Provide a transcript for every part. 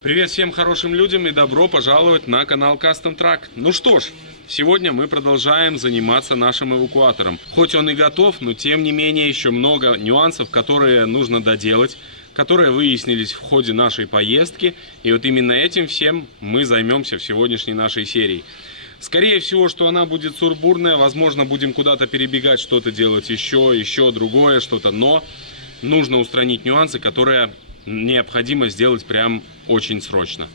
Привет всем хорошим людям и добро пожаловать на канал Custom Truck. Ну что ж, сегодня мы продолжаем заниматься нашим эвакуатором. Хоть он и готов, но тем не менее еще много нюансов, которые нужно доделать, которые выяснились в ходе нашей поездки. И вот именно этим всем мы займемся в сегодняшней нашей серии. Скорее всего, что она будет сумбурная, возможно, будем куда-то перебегать, что-то делать еще другое, что-то, но нужно устранить нюансы, которые необходимо сделать прям очень срочно.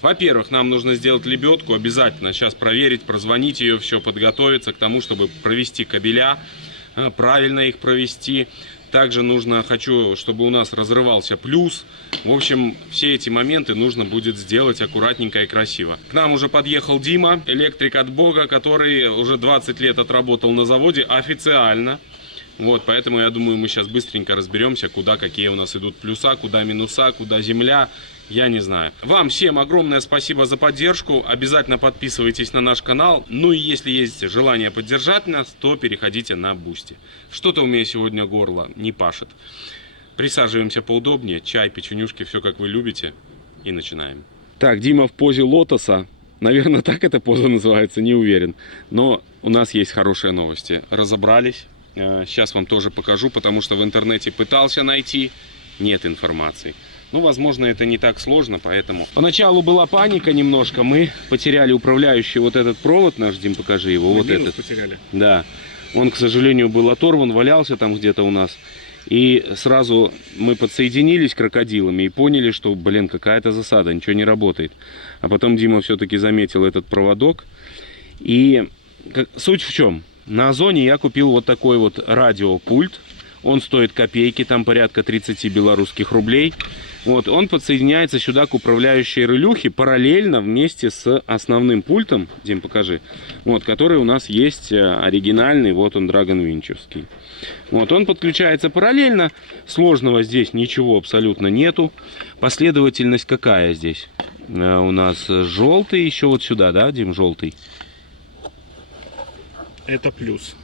Во-первых, нам нужно сделать лебедку, обязательно сейчас проверить, прозвонить ее, все подготовиться к тому, чтобы провести кабеля, правильно их провести. Также хочу, чтобы у нас разрывался плюс. В общем, все эти моменты нужно будет сделать аккуратненько и красиво. К нам уже подъехал Дима, электрик от Бога, который уже 20 лет отработал на заводе официально. Вот, поэтому я думаю, мы сейчас быстренько разберемся, куда какие у нас идут плюса, куда минуса, куда земля, я не знаю. Вам всем огромное спасибо за поддержку, обязательно подписывайтесь на наш канал, ну и если есть желание поддержать нас, то переходите на Boosty. Что-то у меня сегодня горло не пашет. Присаживаемся поудобнее, чай, печенюшки, все как вы любите, и начинаем. Так, Дима в позе лотоса, наверное, так эта поза называется, не уверен, но у нас есть хорошие новости, разобрались. Сейчас вам тоже покажу, потому что в интернете пытался найти, нет информации. Ну, возможно, это не так сложно, поэтому... Поначалу была паника немножко, мы потеряли управляющий вот этот провод наш, Дим, покажи его, вот этот. Потеряли. Да, он, к сожалению, был оторван, валялся там где-то у нас. И сразу мы подсоединились крокодилами и поняли, что, блин, какая-то засада, ничего не работает. А потом Дима все-таки заметил этот проводок. И суть в чем? На Озоне я купил вот такой вот радиопульт. Он стоит копейки, там порядка 30 белорусских рублей. Вот, он подсоединяется сюда к управляющей релюхе параллельно вместе с основным пультом. Дим, покажи. Вот, который у нас есть оригинальный, вот он, Dragon Winch'евский. Вот, он подключается параллельно. Сложного здесь ничего абсолютно нету. Последовательность какая здесь? У нас желтый еще вот сюда, да, Дим, желтый? Это плюс.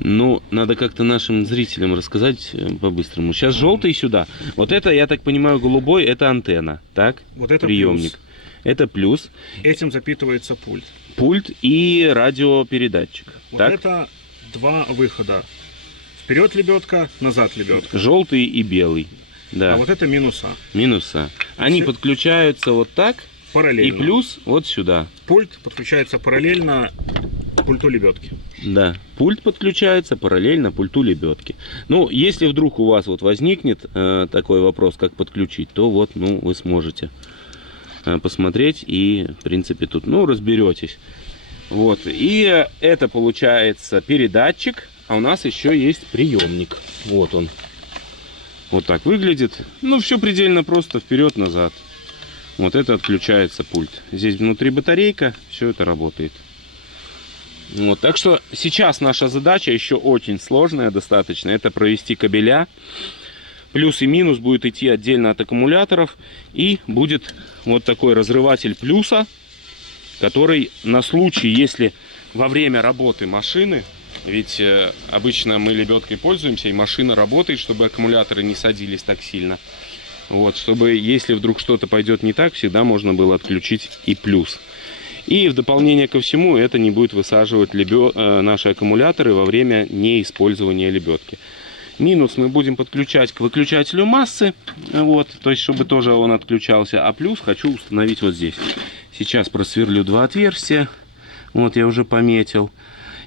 Ну, надо как-то нашим зрителям рассказать по-быстрому. Сейчас желтый сюда. Вот это, я так понимаю, голубой, это антенна, так? Вот это приемник. Плюс. Это плюс. Этим запитывается пульт. Пульт и радиопередатчик. Вот так? это два выхода. Вперед лебедка, назад лебедка. Желтый и белый. Да. А вот это минуса. Минуса. Они подключаются вот так. Параллельно. И плюс вот сюда. Пульт подключается параллельно пульту лебедки. Да, пульт подключается параллельно пульту лебедки. Ну, если вдруг у вас вот возникнет такой вопрос, как подключить, то вот, ну, вы сможете посмотреть и, в принципе, тут, ну, разберетесь. Вот, и это получается передатчик, а у нас еще есть приемник. Вот он. Вот так выглядит. Ну, все предельно просто, вперед-назад. Вот это отключается пульт. Здесь внутри батарейка, все это работает. Вот, так что сейчас наша задача еще очень сложная достаточно. Это провести кабеля. Плюс и минус будет идти отдельно от аккумуляторов. И будет вот такой разрыватель плюса, который на случай, если во время работы машины, ведь обычно мы лебедкой пользуемся, и машина работает, чтобы аккумуляторы не садились так сильно. Вот, чтобы, если вдруг что-то пойдет не так, всегда можно было отключить и плюс. И в дополнение ко всему, это не будет высаживать наши аккумуляторы во время неиспользования лебедки. Минус мы будем подключать к выключателю массы, вот, то есть, чтобы тоже он отключался. А плюс хочу установить вот здесь. Сейчас просверлю два отверстия, вот я уже пометил.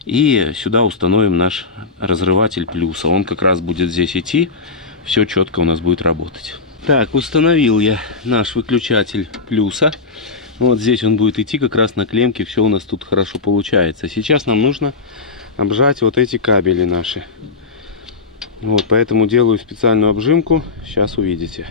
И сюда установим наш разрыватель плюса. Он как раз будет здесь идти, все четко у нас будет работать. Так, установил я наш выключатель плюса. Вот здесь он будет идти как раз на клемке. Все у нас тут хорошо получается. Сейчас нам нужно обжать вот эти кабели наши. Вот, поэтому делаю специальную обжимку. Сейчас увидите.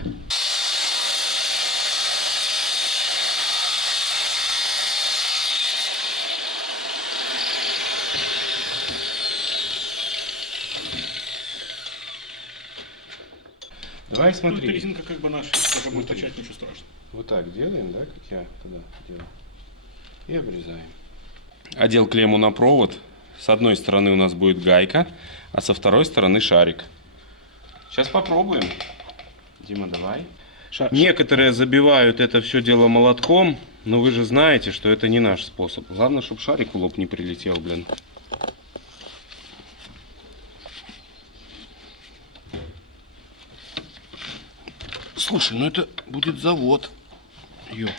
Давай смотри. Ну, резинка как бы наша, когда будет точать, ничего страшного. Вот так делаем, да, как я тогда делал. И обрезаем. Одел клемму на провод. С одной стороны у нас будет гайка, а со второй стороны шарик. Сейчас попробуем. Дима, давай. Некоторые забивают это все дело молотком, но вы же знаете, что это не наш способ. Главное, чтобы шарик в лоб не прилетел, блин. Слушай, ну это будет завод. Ёп.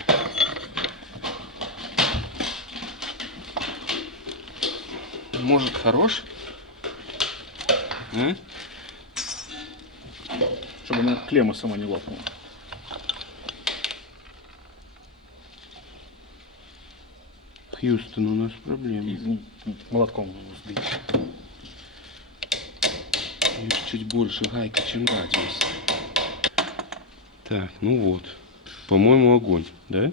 Может, хорош? А? Чтобы она клемма сама не лопнула. Хьюстон, у нас проблемы. Молотком сбить. Чуть больше гайка, чем радиус. Так, ну вот. По-моему, огонь, да?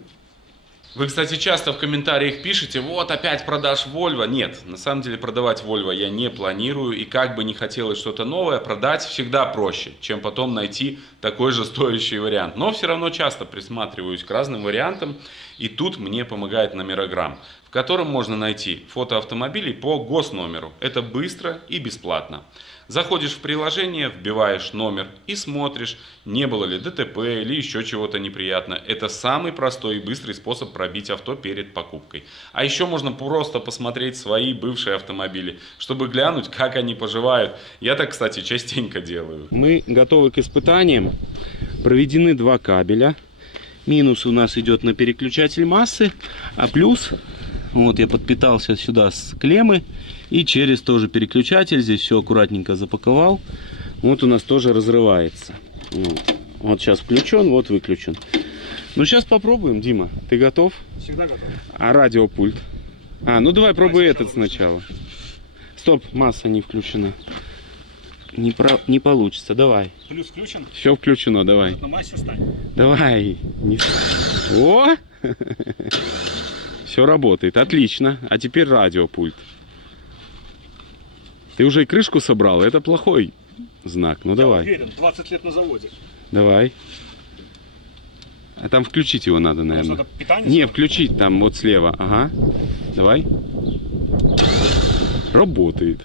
Вы, кстати, часто в комментариях пишете, вот опять продашь Volvo. Нет, на самом деле продавать Volvo я не планирую. И как бы не хотелось что-то новое, продать всегда проще, чем потом найти такой же стоящий вариант. Но все равно часто присматриваюсь к разным вариантам. И тут мне помогает номерограмм, в котором можно найти фото автомобилей по госномеру. Это быстро и бесплатно. Заходишь в приложение, вбиваешь номер и смотришь, не было ли ДТП или еще чего-то неприятного. Это самый простой и быстрый способ пробить авто перед покупкой. А еще можно просто посмотреть свои бывшие автомобили, чтобы глянуть, как они поживают. Я так, кстати, частенько делаю. Мы готовы к испытаниям. Проведены 2 кабеля. Минус у нас идет на переключатель массы, а плюс, вот я подпитался сюда с клеммы. И через тоже переключатель, здесь все аккуратненько запаковал. Вот у нас тоже разрывается. Вот сейчас включен, вот выключен. Ну сейчас попробуем, Дима. Ты готов? Всегда готов. А радиопульт? Ну давай пробуй этот сначала. Стоп, масса не включена. Не получится, давай. Плюс включен? Все включено, давай. На массе стань. Давай. О! Все работает, отлично. А теперь радиопульт. Ты уже и крышку собрал, это плохой знак. Ну давай. Уверен, 20 лет на заводе. Давай. А там включить его надо, наверное. Надо питание? Не, включить там вот слева. Ага. Давай. Работает.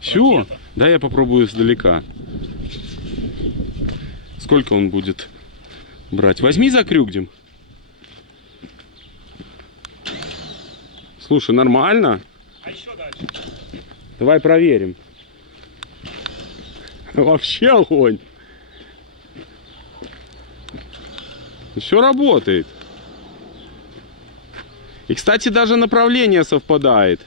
Все. Да, я попробую издалека. Сколько он будет брать? Возьми за крюк, Дим. Слушай, нормально. А еще дальше. Давай проверим. Вообще огонь. Все работает. И, кстати, даже направление совпадает.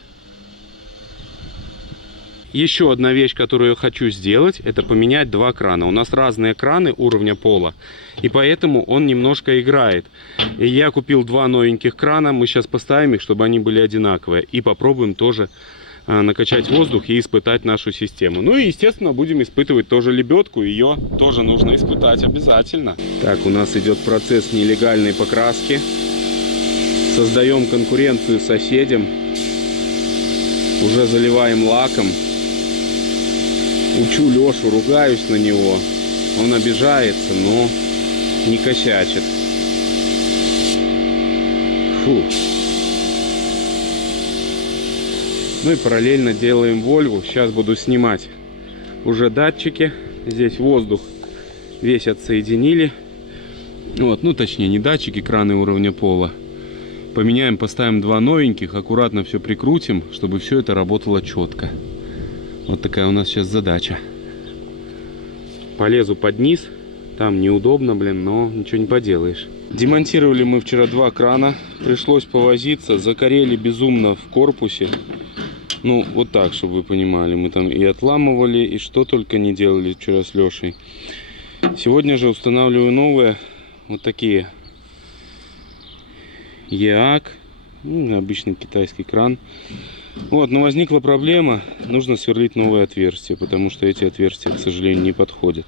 Еще одна вещь, которую я хочу сделать, это поменять 2 крана. У нас разные краны уровня пола, и поэтому он немножко играет. И я купил 2 новеньких крана, мы сейчас поставим их, чтобы они были одинаковые. И попробуем тоже накачать воздух и испытать нашу систему. Ну и, естественно, будем испытывать тоже лебедку. Ее тоже нужно испытать обязательно. Так, у нас идет процесс нелегальной покраски. Создаем конкуренцию соседям. Уже заливаем лаком. Учу Лешу, ругаюсь на него. Он обижается, но не косячит. Фу. Ну и параллельно делаем Volvo. Сейчас буду снимать уже датчики. Здесь воздух весь отсоединили. Вот, ну точнее не датчики, краны уровня пола. Поменяем, поставим 2 новеньких, аккуратно все прикрутим, чтобы все это работало четко. Вот такая у нас сейчас задача. Полезу под низ. Там неудобно, блин, но ничего не поделаешь. Демонтировали мы вчера 2 крана. Пришлось повозиться. Закорели безумно в корпусе. Ну, вот так, чтобы вы понимали. Мы там и отламывали, и что только не делали вчера с Лешей. Сегодня же устанавливаю новые. Вот такие. ЕАК. Ну, обычный китайский кран. Вот, но возникла проблема. Нужно сверлить новые отверстия, потому что эти отверстия, к сожалению, не подходят.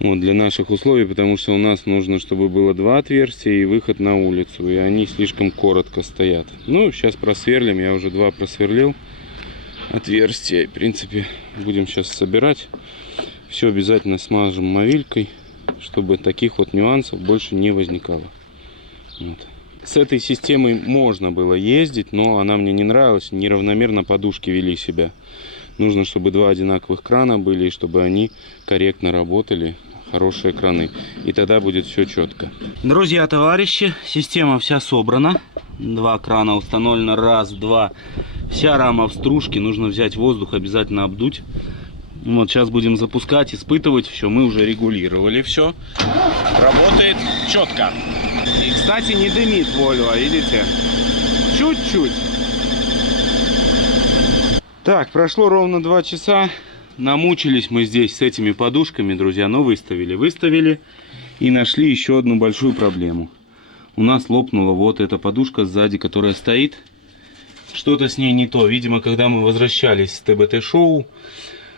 Вот, для наших условий, потому что у нас нужно, чтобы было 2 отверстия и выход на улицу. И они слишком коротко стоят. Ну, сейчас просверлим. Я уже 2 просверлил отверстия. В принципе, будем сейчас собирать. Все обязательно смажем мовилькой, чтобы таких вот нюансов больше не возникало. Вот. С этой системой можно было ездить, но она мне не нравилась. Неравномерно подушки вели себя. Нужно, чтобы 2 одинаковых крана были, и чтобы они корректно работали. хорошие краны. И тогда будет все четко. Друзья, товарищи, система вся собрана. 2 крана установлено. Раз, два. Вся рама в стружке. Нужно взять воздух, обязательно обдуть. Вот сейчас будем запускать, испытывать. Все, мы уже регулировали все. Работает четко. И, кстати, не дымит Volvo, видите? Чуть-чуть. Так, прошло ровно 2 часа. Намучились мы здесь с этими подушками, друзья, но выставили и нашли еще одну большую проблему. У нас лопнула вот эта подушка сзади, которая стоит. Что-то с ней не то. Видимо, когда мы возвращались с ТБТ-шоу,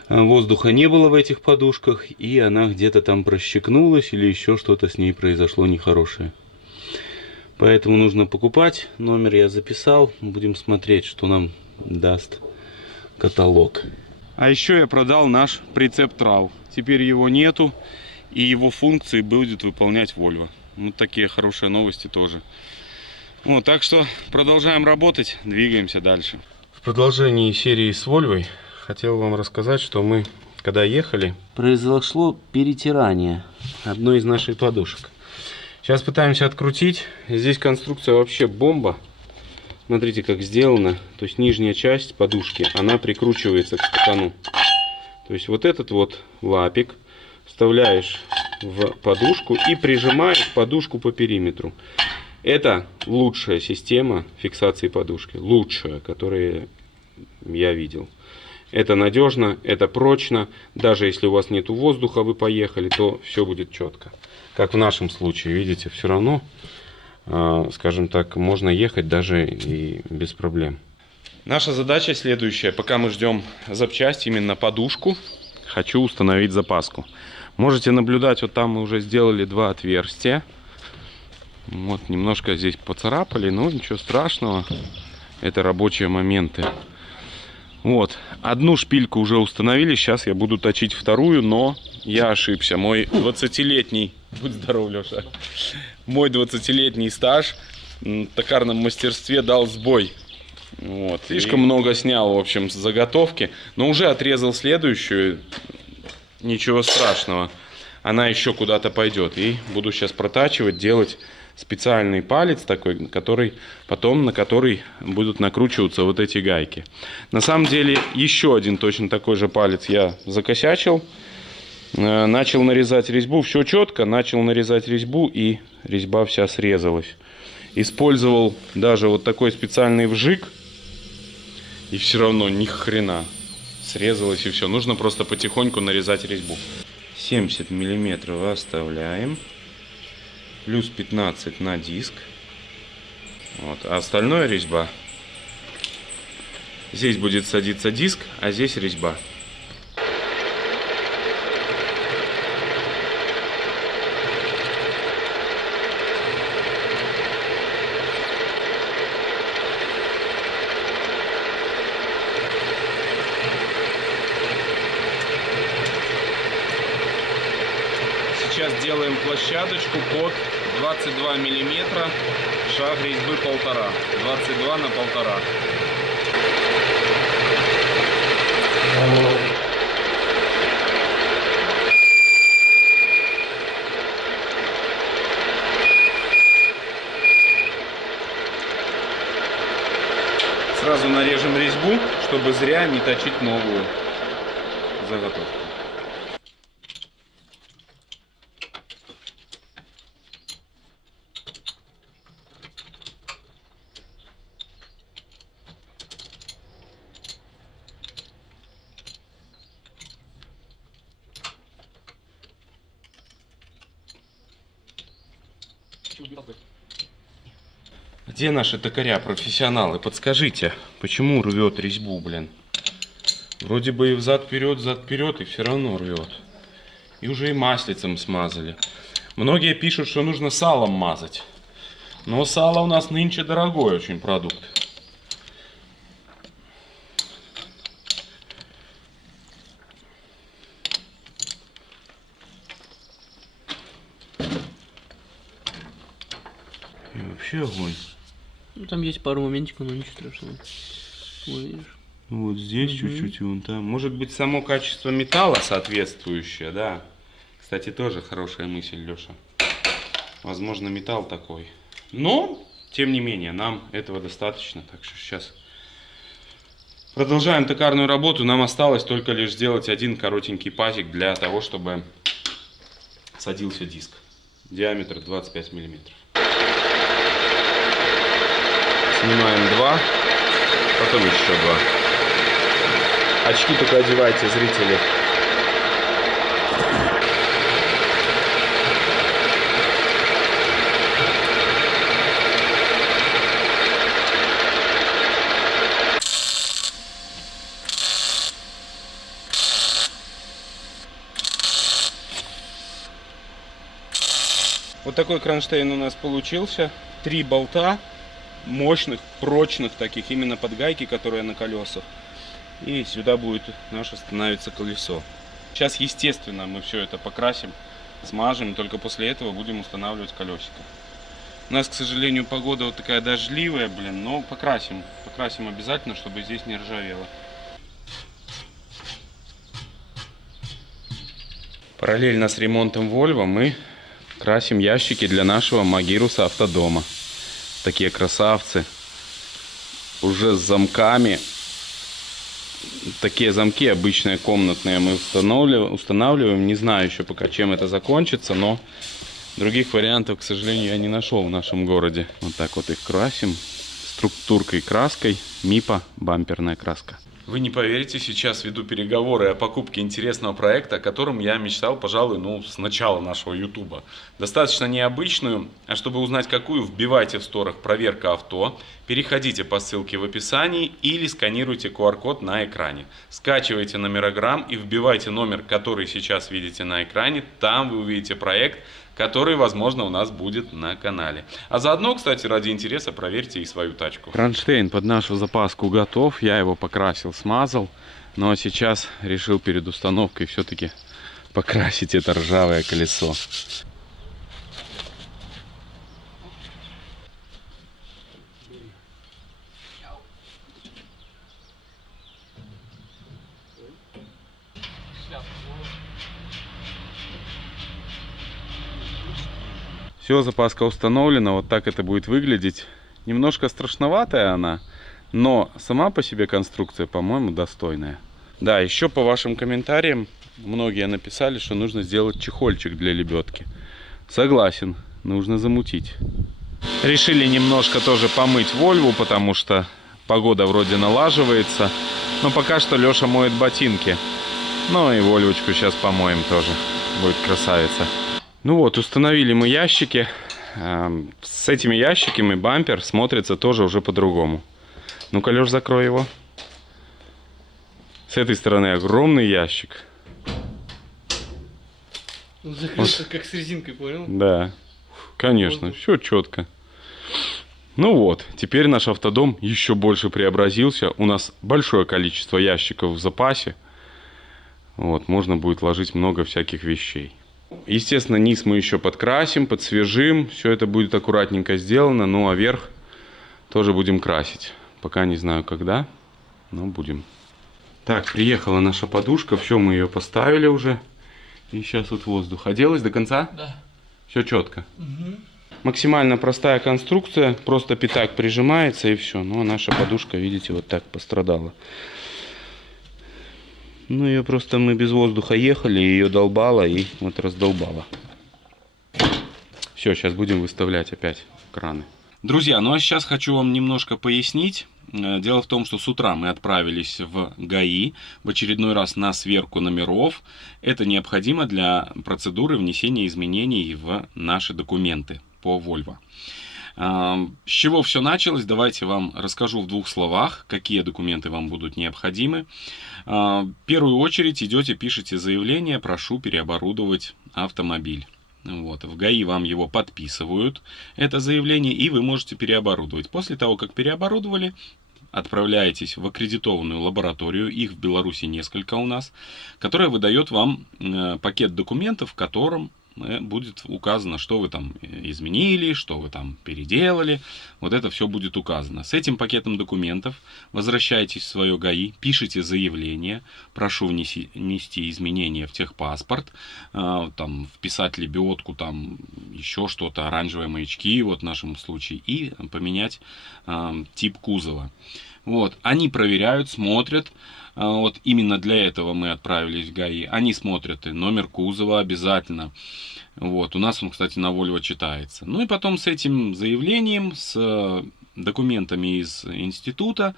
воздуха не было в этих подушках, и она где-то там прощекнулась, или еще что-то с ней произошло нехорошее. Поэтому нужно покупать. Номер я записал. Будем смотреть, что нам даст каталог. А еще я продал наш прицеп Трау. Теперь его нету, и его функции будет выполнять Volvo. Вот такие хорошие новости тоже. Вот, так что продолжаем работать, двигаемся дальше. В продолжении серии с Volvo хотел вам рассказать, что мы, когда ехали, произошло перетирание одной из наших подушек. Сейчас пытаемся открутить. Здесь конструкция вообще бомба. Смотрите, как сделано. То есть нижняя часть подушки, она прикручивается к стакану. То есть вот этот вот лапик вставляешь в подушку и прижимаешь подушку по периметру. Это лучшая система фиксации подушки. Лучшая, которую я видел. Это надежно, это прочно. Даже если у вас нету воздуха, вы поехали, то все будет четко. Как в нашем случае, видите, все равно, скажем так, можно ехать даже и без проблем. Наша задача следующая. Пока мы ждем запчасть, именно подушку, хочу установить запаску. Можете наблюдать, вот там мы уже сделали 2 отверстия. Вот, немножко здесь поцарапали, но ничего страшного. Это рабочие моменты. Вот, одну шпильку уже установили. Сейчас я буду точить вторую, но я ошибся. Мой 20-летний, будь здоров, Леша, мой 20-летний стаж в токарном мастерстве дал сбой. Вот, слишком много снял, в общем, с заготовки, но уже отрезал следующую. Ничего страшного, она еще куда-то пойдет. И буду сейчас протачивать, делать специальный палец такой, на который будут накручиваться вот эти гайки. На самом деле еще один точно такой же палец я закосячил. Начал нарезать резьбу, все четко, начал нарезать резьбу, и резьба вся срезалась. Использовал даже вот такой специальный вжик, и все равно ни хрена срезалось, и все. Нужно просто потихоньку нарезать резьбу. 70 миллиметров оставляем. Плюс 15 на диск. Вот. А остальное резьба. Здесь будет садиться диск, а здесь резьба. Сейчас делаем площадочку под 22 миллиметра, шаг резьбы 1,5, 22 на 1,5. Сразу нарежем резьбу, чтобы зря не точить новую заготовку. Где наши токаря, профессионалы? Подскажите, почему рвет резьбу, блин? Вроде бы и взад-вперед, и все равно рвет. И уже и маслицем смазали. Многие пишут, что нужно салом мазать. Но сало у нас нынче дорогой очень продукт. И вообще огонь. Ну, там есть пару моментиков, но ничего страшного. Вот, видишь. Вот здесь чуть-чуть и вон там. Может быть, само качество металла соответствующее, да. Кстати, тоже хорошая мысль, Леша. Возможно, металл такой. Но, тем не менее, нам этого достаточно. Так что сейчас продолжаем токарную работу. Нам осталось только лишь сделать один коротенький пазик для того, чтобы садился диск. Диаметр 25 миллиметров. Снимаем 2, потом еще 2. Очки только одевайте, зрители. Вот такой кронштейн у нас получился. 3 болта мощных, прочных таких, именно под гайки, которые на колесах. И сюда будет наше становится колесо. Сейчас, естественно, мы все это покрасим, смажем, только после этого будем устанавливать колесико. У нас, к сожалению, погода вот такая дождливая, блин, но покрасим. Покрасим обязательно, чтобы здесь не ржавело. Параллельно с ремонтом Volvo мы красим ящики для нашего Магируса автодома. Такие красавцы. Уже с замками. Такие замки обычные комнатные мы устанавливаем. Не знаю еще пока, чем это закончится, но других вариантов, к сожалению, я не нашел в нашем городе. Вот так вот их красим. Структуркой краской. МИПа, бамперная краска. Вы не поверите, сейчас веду переговоры о покупке интересного проекта, о котором я мечтал, пожалуй, с начала нашего ютуба. Достаточно необычную, а чтобы узнать какую, вбивайте в сторах «Проверка авто», переходите по ссылке в описании или сканируйте QR-код на экране. Скачивайте номерограмм и вбивайте номер, который сейчас видите на экране, там вы увидите проект, который, возможно, у нас будет на канале. А заодно, кстати, ради интереса проверьте и свою тачку. Кронштейн под нашу запаску готов. Я его покрасил, смазал. Но сейчас решил перед установкой все-таки покрасить это ржавое колесо. Все, запаска установлена, вот так это будет выглядеть. Немножко страшноватая она, но сама по себе конструкция, по-моему, достойная. Да, еще по вашим комментариям многие написали, что нужно сделать чехольчик для лебедки. Согласен, нужно замутить. Решили немножко тоже помыть Volvo, потому что погода вроде налаживается. Но пока что Леша моет ботинки. Ну и Вольвочку сейчас помоем тоже, будет красавица. Ну вот, установили мы ящики. С этими ящиками бампер смотрится тоже уже по-другому. Ну-ка, Леш, закрой его. С этой стороны огромный ящик. Закрылся как с резинкой, понял? Да, конечно, все четко. Ну вот, теперь наш автодом еще больше преобразился. У нас большое количество ящиков в запасе. Вот, можно будет ложить много всяких вещей. Естественно, низ мы еще подкрасим, подсвежим. Все это будет аккуратненько сделано. Ну а верх тоже будем красить. Пока не знаю когда, но будем. Так, приехала наша подушка. Все, мы ее поставили уже. И сейчас вот воздух. Оделась до конца? Да. Все четко. Угу. Максимально простая конструкция. Просто пятак прижимается и все. Ну а наша подушка, видите, вот так пострадала. Ну, ее просто мы без воздуха ехали, ее долбало и вот раздолбало. Все, сейчас будем выставлять опять краны. Друзья, ну а сейчас хочу вам немножко пояснить. Дело в том, что с утра мы отправились в ГАИ в очередной раз на сверку номеров. Это необходимо для процедуры внесения изменений в наши документы по Volvo. С чего все началось, давайте вам расскажу в 2 словах, какие документы вам будут необходимы. В первую очередь идете, пишите заявление, прошу переоборудовать автомобиль. Вот, в ГАИ вам его подписывают, это заявление, и вы можете переоборудовать. После того, как переоборудовали, отправляетесь в аккредитованную лабораторию, их в Беларуси несколько у нас, которая выдает вам пакет документов, в котором будет указано, что вы там изменили, что вы там переделали. Вот это все будет указано. С этим пакетом документов возвращаетесь в свое ГАИ, пишите заявление, прошу внести изменения в техпаспорт, там, вписать лебедку, там, еще что-то, оранжевые маячки, вот в нашем случае, и поменять тип кузова. Вот, они проверяют, смотрят. Вот именно для этого мы отправились в ГАИ. Они смотрят и номер кузова обязательно. Вот, у нас он, кстати, на Volvo читается. Ну и потом с этим заявлением, с документами из института,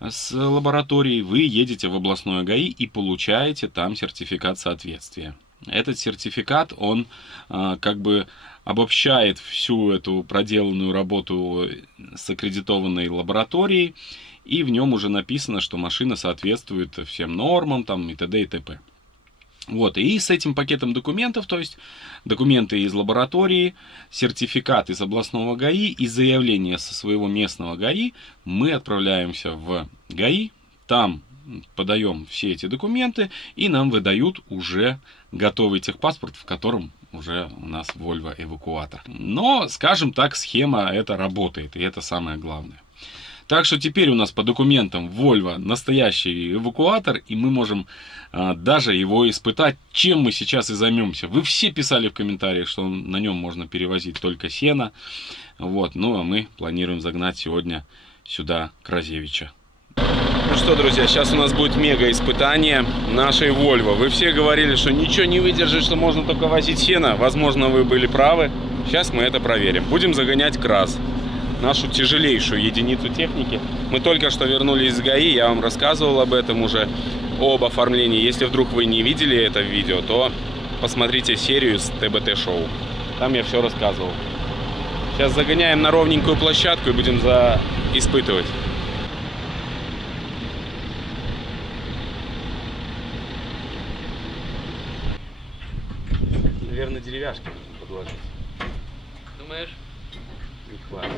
с лабораторией, вы едете в областное ГАИ и получаете там сертификат соответствия. Этот сертификат, он как бы обобщает всю эту проделанную работу с аккредитованной лабораторией, и в нем уже написано, что машина соответствует всем нормам там, и т.д. и т.п. Вот, и с этим пакетом документов, то есть документы из лаборатории, сертификат из областного ГАИ и заявление со своего местного ГАИ, мы отправляемся в ГАИ, там подаем все эти документы, и нам выдают уже готовый техпаспорт, в котором уже у нас Volvo эвакуатор. Но, скажем так, схема эта работает, и это самое главное. Так что теперь у нас по документам Volvo настоящий эвакуатор, и мы можем даже его испытать, чем мы сейчас и займемся. Вы все писали в комментариях, что на нем можно перевозить только сено. Вот, ну а мы планируем загнать сегодня сюда Кразевича. Ну что, друзья, сейчас у нас будет мега испытание нашей Volvo. Вы все говорили, что ничего не выдержит, что можно только возить сено. Возможно, вы были правы. Сейчас мы это проверим. Будем загонять КРАЗ, нашу тяжелейшую единицу техники. Мы только что вернулись с ГАИ, я вам рассказывал об этом уже, об оформлении. Если вдруг вы не видели это видео, то посмотрите серию с ТБТ-шоу. Там я все рассказывал. Сейчас загоняем на ровненькую площадку и будем испытывать. Наверное, деревяшки нужно подложить. Думаешь? И хватит.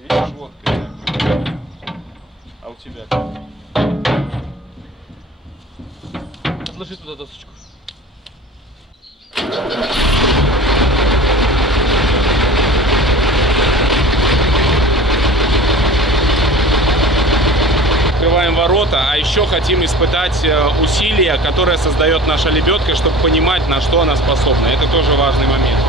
Видишь, вот какая. А у тебя? Отложи туда досочку. Открываем ворота, а еще хотим испытать усилия, которые создает наша лебедка, чтобы понимать, на что она способна. Это тоже важный момент.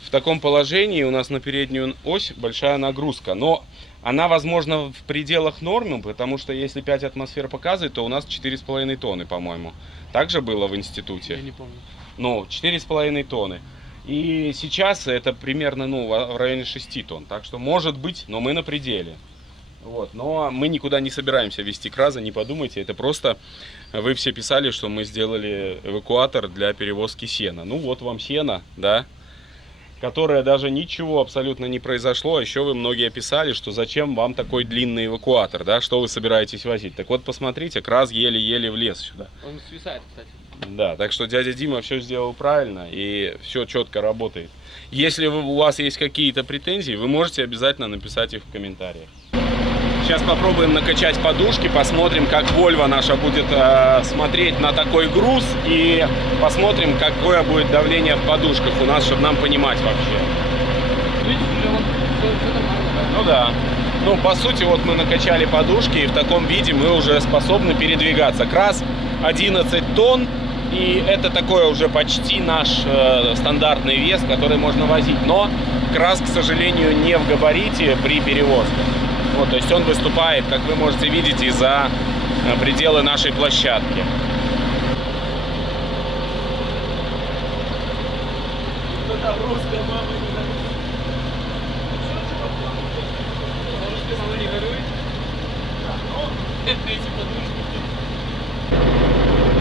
В таком положении у нас на переднюю ось большая нагрузка, но она, возможно, в пределах нормы, потому что если 5 атмосфер показывает, то у нас 4,5 тонны, по-моему. Так же было в институте? Я не помню. Ну, 4,5 тонны. И сейчас это примерно, ну, в районе 6 тонн. Так что может быть, но мы на пределе. Вот. Но мы никуда не собираемся везти кразы, не подумайте. Это просто вы все писали, что мы сделали эвакуатор для перевозки сена. Ну вот вам сено, да, которое даже ничего абсолютно не произошло. Еще вы многие писали, что зачем вам такой длинный эвакуатор, да, что вы собираетесь возить. Так вот, посмотрите, краз еле-еле влез сюда. Он свисает, кстати. Да, так что дядя Дима все сделал правильно и все четко работает. Если у вас есть какие-то претензии, вы можете обязательно написать их в комментариях. Сейчас попробуем накачать подушки, посмотрим, как Volvo наша будет смотреть на такой груз, и посмотрим, какое будет давление в подушках у нас, чтобы нам понимать вообще. Видишь, уже вот все нормально, Ну да. Ну, по сути, вот мы накачали подушки, и в таком виде мы уже способны передвигаться. Краз 11 тонн, и это такой уже почти наш стандартный вес, который можно возить. Но краз, к сожалению, не в габарите при перевозке. Вот, то есть он выступает, как вы можете видеть, и за пределы нашей площадки.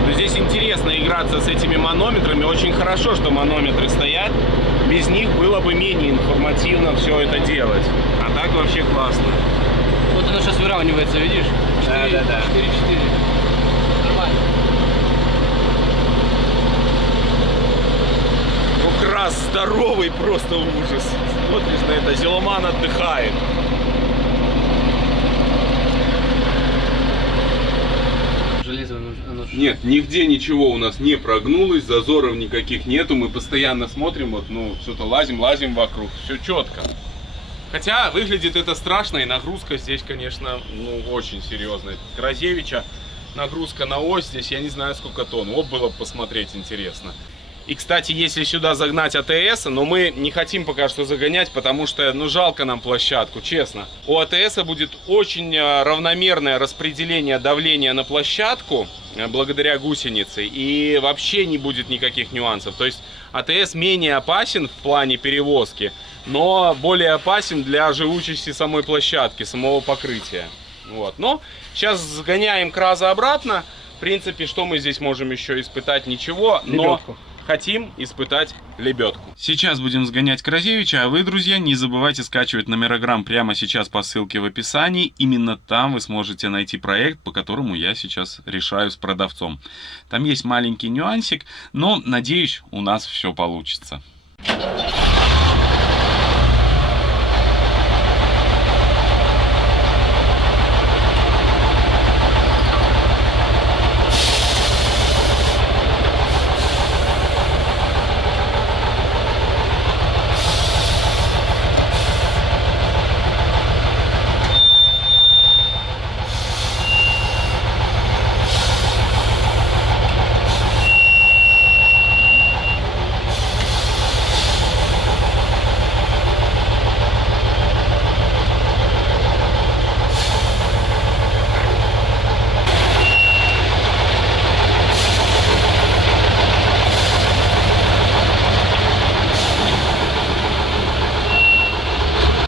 Но здесь интересно играться с этими манометрами. Очень хорошо, что манометры стоят. Без них было бы менее информативно все это делать. А так вообще классно. Вот оно сейчас выравнивается, видишь? 4, Да. 4-4. Нормально. Ну, крас здоровый, просто ужас. Смотришь на это, Зеломан отдыхает. Железо, оно Нет, нигде ничего у нас не прогнулось, зазоров никаких нету. Мы постоянно смотрим, вот, ну, что-то лазим вокруг. Все четко. Хотя выглядит это страшно, и нагрузка здесь, конечно, ну, очень серьезная. Кразевича нагрузка на ось здесь, я не знаю, сколько тонн. Вот было бы посмотреть интересно. И, кстати, если сюда загнать АТС, но мы не хотим пока что загонять, потому что, ну, жалко нам площадку, честно. У АТС будет очень равномерное распределение давления на площадку, благодаря гусенице, и вообще не будет никаких нюансов. То есть АТС менее опасен в плане перевозки, но более опасен для живучести самой площадки, самого покрытия. Вот. Но сейчас сгоняем краза обратно. В принципе, что мы здесь можем еще испытать? Ничего, но Лебедку. хотим испытать лебедку. Сейчас будем сгонять Кразевича, а вы, друзья, не забывайте скачивать номерограмм прямо сейчас по ссылке в описании. Именно там вы сможете найти проект, по которому я сейчас решаю с продавцом. Там есть маленький нюансик, но, надеюсь, у нас все получится.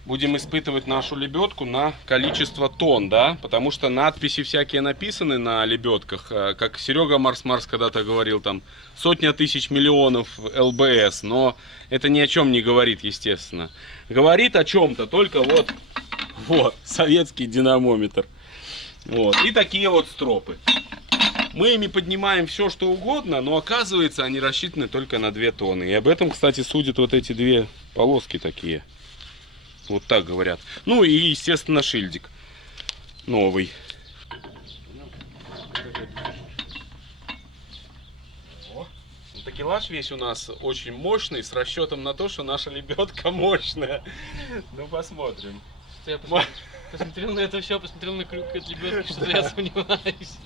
Будем испытывать нашу лебедку на количество тонн, да, потому что надписи всякие написаны на лебедках, как Серега Марс когда-то говорил, там, 100 000 миллионов ЛБС, но это ни о чем не говорит, естественно. Говорит о чем-то только вот, советский динамометр. Вот, и такие вот стропы. Мы ими поднимаем все, что угодно, но оказывается, они рассчитаны только на 2 тонны. И об этом, кстати, судят вот эти 2 полоски такие. Вот так говорят. Ну и, естественно, шильдик новый. Такелаж весь у нас очень мощный, с расчетом на то, что наша лебедка мощная. Ну, посмотрим. Я посмотрел на это все, посмотрел на крюк от лебедки, что я сомневаюсь.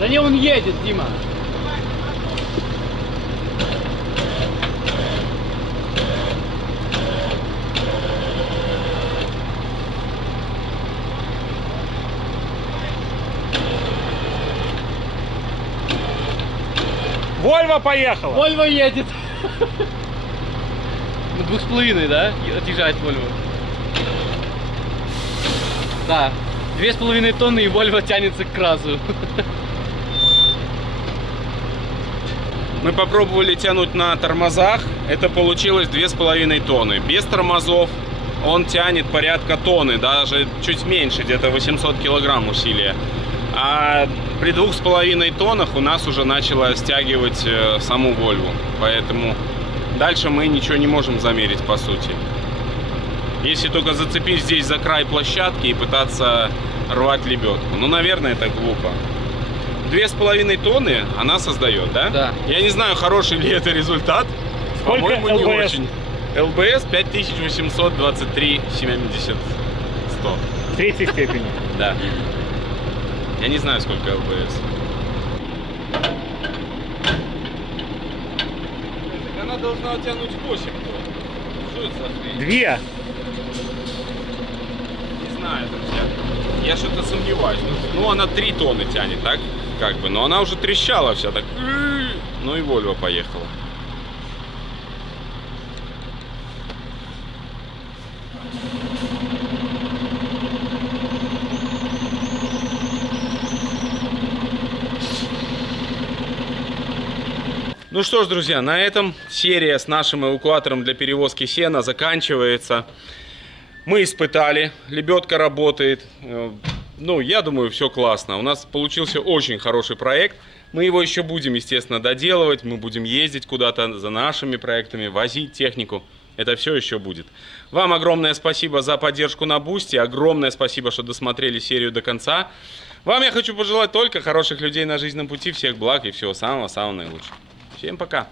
Да не, он едет, Дима. Вольво поехала! Вольво едет. На 2,5, да? Отъезжает Вольво. Да. 2,5 тонны и Вольво тянется к красу. Мы попробовали тянуть на тормозах, это получилось 2,5 тонны. Без тормозов он тянет порядка тонны, даже чуть меньше, где-то 800 килограмм усилия. А при 2,5 тоннах у нас уже начало стягивать саму Volvo. Поэтому дальше мы ничего не можем замерить по сути. Если только зацепить здесь за край площадки и пытаться рвать лебедку. Ну, наверное, это глупо. 2,5 тонны она создает, да? Да. Я не знаю, хороший ли это результат. Сколько По-моему, не ЛБС? очень. ЛБС 5823 70 100. В третьей степени. Да. Я не знаю, сколько ЛБС. Так она должна тянуть 8 тонн. Что это за хрень? 2. Не знаю, друзья. Я что-то сомневаюсь. Ну, она 3 тонны тянет, так? Как бы. Но она уже трещала вся так. Ну и Volvo поехала. Ну что ж, друзья, на этом серия с нашим эвакуатором для перевозки сена заканчивается. Мы испытали, лебедка работает. Ну, я думаю, все классно. У нас получился очень хороший проект. Мы его еще будем, естественно, доделывать. Мы будем ездить куда-то за нашими проектами, возить технику. Это все еще будет. Вам огромное спасибо за поддержку на Бусти. Огромное спасибо, что досмотрели серию до конца. Вам я хочу пожелать только хороших людей на жизненном пути. Всех благ и всего самого-самого наилучшего. Всем пока.